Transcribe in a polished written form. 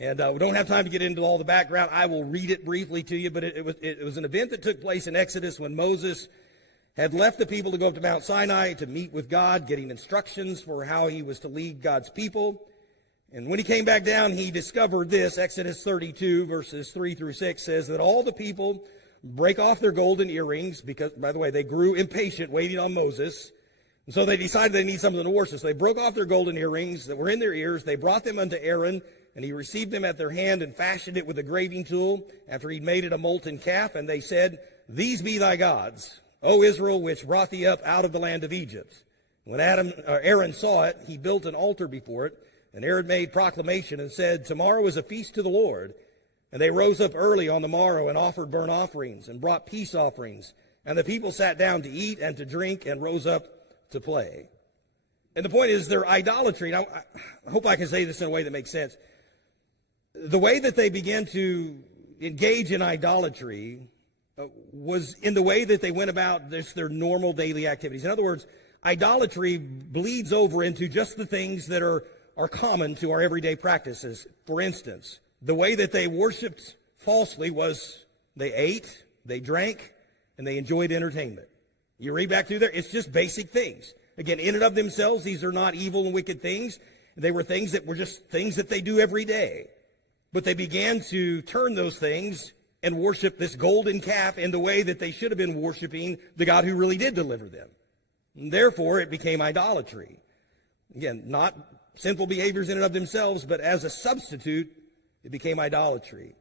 And we don't have time to get into all the background. I will read it briefly to you, but it was an event that took place in Exodus when Moses had left the people to go up to Mount Sinai to meet with God, getting instructions for how he was to lead God's people. And when he came back down, he discovered this. Exodus 32, verses 3 through 6 says that all the people break off their golden earrings because, by the way, they grew impatient waiting on Moses. And so they decided they need something to worship. So they broke off their golden earrings that were in their ears. They brought them unto Aaron, and he received them at their hand and fashioned it with a graving tool after he'd made it a molten calf. And they said, These be thy gods, O Israel, which brought thee up out of the land of Egypt. When Aaron saw it, he built an altar before it. And Aaron made proclamation and said, Tomorrow is a feast to the Lord. And they rose up early on the morrow and offered burnt offerings and brought peace offerings. And the people sat down to eat and to drink and rose up to play. And the point is their idolatry. Now, I hope I can say this in a way that makes sense. The way that they began to engage in idolatry was in the way that they went about their normal daily activities. In other words, idolatry bleeds over into just the things that are common to our everyday practices. For instance, the way that they worshiped falsely was they ate, they drank, and they enjoyed entertainment. You read back through there, it's just basic things. Again, in and of themselves, these are not evil and wicked things. They were things that were just things that they do every day. But they began to turn those things and worship this golden calf in the way that they should have been worshiping the God who really did deliver them. And therefore, it became idolatry. Again, not sinful behaviors in and of themselves, but as a substitute, it became idolatry.